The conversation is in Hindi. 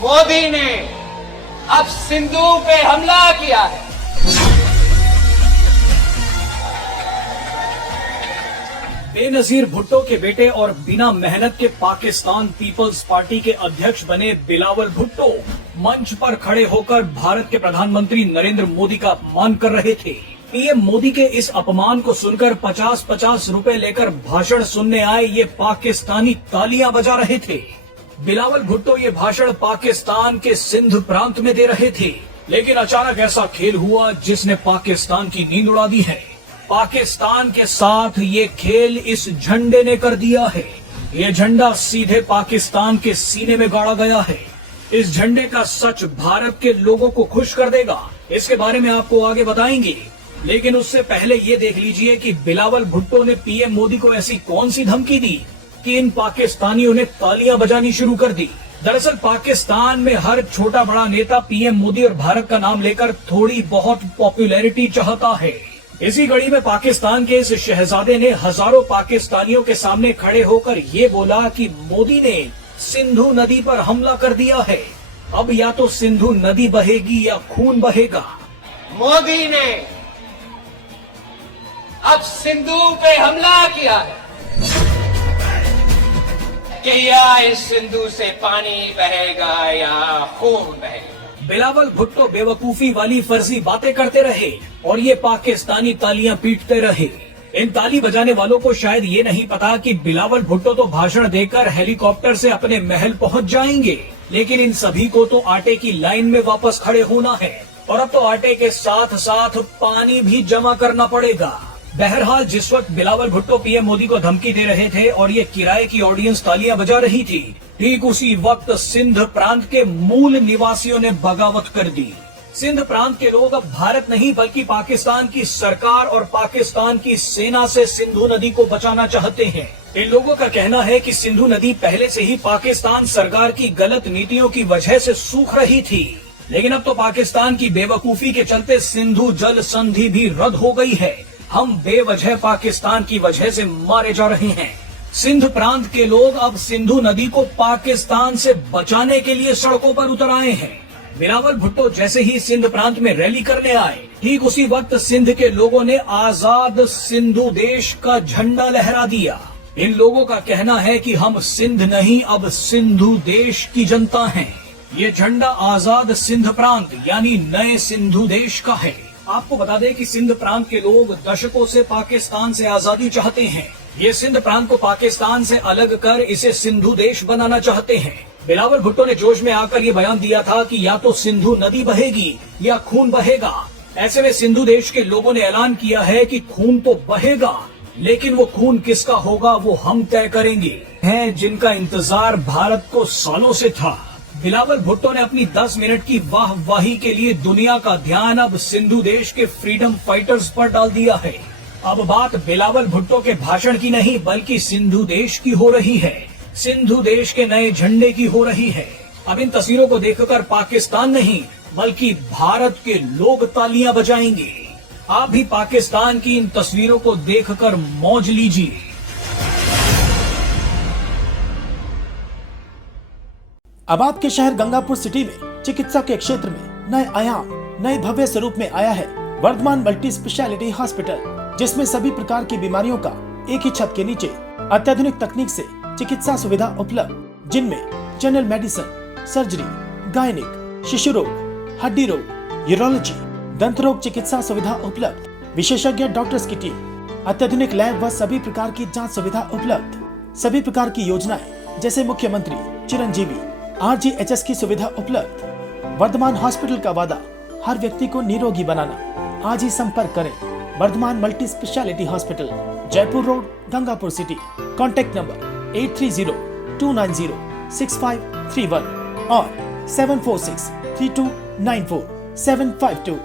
मोदी ने अब सिंधु पे हमला किया है। बेनजीर भुट्टो के बेटे और बिना मेहनत के पाकिस्तान पीपल्स पार्टी के अध्यक्ष बने बिलावल भुट्टो मंच पर खड़े होकर भारत के प्रधानमंत्री नरेंद्र मोदी का अपमान कर रहे थे। पीएम मोदी के इस अपमान को सुनकर 50-50 रुपए लेकर भाषण सुनने आए ये पाकिस्तानी तालियां बजा रहे थे। बिलावल भुट्टो ये भाषण पाकिस्तान के सिंध प्रांत में दे रहे थे, लेकिन अचानक ऐसा खेल हुआ जिसने पाकिस्तान की नींद उड़ा दी है। पाकिस्तान के साथ ये खेल इस झंडे ने कर दिया है। ये झंडा सीधे पाकिस्तान के सीने में गाड़ा गया है। इस झंडे का सच भारत के लोगों को खुश कर देगा। इसके बारे में आपको आगे बताएंगे, लेकिन उससे पहले ये देख लीजिए कि बिलावल भुट्टो ने पीएम मोदी को ऐसी कौन सी धमकी दी कि इन पाकिस्तानियों ने तालियां बजानी शुरू कर दी। दरअसल पाकिस्तान में हर छोटा बड़ा नेता पीएम मोदी और भारत का नाम लेकर थोड़ी बहुत पॉपुलैरिटी चाहता है। इसी कड़ी में पाकिस्तान के इस शहजादे ने हजारों पाकिस्तानियों के सामने खड़े होकर ये बोला कि मोदी ने सिंधु नदी पर हमला कर दिया है। अब या तो सिंधु नदी बहेगी या खून बहेगा। मोदी ने अब सिंधु पे हमला किया है कि या इस सिंधु से पानी बहेगा या खून बहेगा। बिलावल भुट्टो बेवकूफी वाली फर्जी बातें करते रहे और ये पाकिस्तानी तालियां पीटते रहे। इन ताली बजाने वालों को शायद ये नहीं पता कि बिलावल भुट्टो तो भाषण देकर हेलीकॉप्टर से अपने महल पहुंच जाएंगे, लेकिन इन सभी को तो आटे की लाइन में वापस खड़े होना है और अब तो आटे के साथ साथ पानी भी जमा करना पड़ेगा। बहरहाल जिस वक्त बिलावल भुट्टो पीएम मोदी को धमकी दे रहे थे और ये किराए की ऑडियंस तालियां बजा रही थी, ठीक उसी वक्त सिंध प्रांत के मूल निवासियों ने बगावत कर दी। सिंध प्रांत के लोग अब भारत नहीं बल्कि पाकिस्तान की सरकार और पाकिस्तान की सेना से सिंधु नदी को बचाना चाहते हैं। इन लोगों का कहना है कि सिंधु नदी पहले से ही पाकिस्तान सरकार की गलत नीतियों की वजह से सूख रही थी, लेकिन अब तो पाकिस्तान की बेवकूफी के चलते सिंधु जल संधि भी रद्द हो गई है। हम बेवजह पाकिस्तान की वजह से मारे जा रहे हैं। सिंध प्रांत के लोग अब सिंधु नदी को पाकिस्तान से बचाने के लिए सड़कों पर उतर आए हैं। बिलावल भुट्टो जैसे ही सिंध प्रांत में रैली करने आए, ठीक उसी वक्त सिंध के लोगों ने आजाद सिंधु देश का झंडा लहरा दिया। इन लोगों का कहना है कि हम सिंध नहीं अब सिंधु देश की जनता हैं। ये झंडा आजाद सिंध प्रांत यानी नए सिंधु देश का है। आपको बता दें कि सिंध प्रांत के लोग दशकों से पाकिस्तान से आजादी चाहते हैं। ये सिंध प्रांत को पाकिस्तान से अलग कर इसे सिंधु देश बनाना चाहते हैं। बिलावल भुट्टो ने जोश में आकर ये बयान दिया था कि या तो सिंधु नदी बहेगी या खून बहेगा। ऐसे में सिंधु देश के लोगों ने ऐलान किया है कि खून तो बहेगा, लेकिन वो खून किसका होगा वो हम तय करेंगे। हैं जिनका इंतजार भारत को सालों से था। बिलावल भुट्टो ने अपनी 10 मिनट की वाहवाही के लिए दुनिया का ध्यान अब सिंधु देश के फ्रीडम फाइटर्स पर डाल दिया है। अब बात बिलावल भुट्टो के भाषण की नहीं बल्कि सिंधु देश की हो रही है। सिंधु देश के नए झंडे की हो रही है। अब इन तस्वीरों को देखकर पाकिस्तान नहीं बल्कि भारत के लोग तालियां बजाएंगे। आप भी पाकिस्तान की इन तस्वीरों को देखकर मौज लीजिए। अब आपके शहर गंगापुर सिटी में चिकित्सा के क्षेत्र में नए आयाम, नए भव्य स्वरूप में आया है वर्धमान मल्टी स्पेशलिटी हॉस्पिटल, जिसमें सभी प्रकार की बीमारियों का एक ही छत के नीचे अत्याधुनिक तकनीक से चिकित्सा सुविधा उपलब्ध, जिनमें जनरल मेडिसिन, सर्जरी, गायनिक, शिशु रोग, हड्डी रोग, यूरोलॉजी, दंत रोग चिकित्सा सुविधा उपलब्ध, विशेषज्ञ डॉक्टर्स की टीम, अत्याधुनिक लैब व सभी प्रकार की जांच सुविधा उपलब्ध, सभी प्रकार की योजनाएं जैसे मुख्यमंत्री चिरंजीवी RGHS की सुविधा उपलब्ध। वर्धमान हॉस्पिटल का वादा हर व्यक्ति को निरोगी बनाना। आज ही संपर्क करें Vardhman multi speciality hospital, Jaipur road, Gangapur city. Contact number 8302906531 और 7463294752।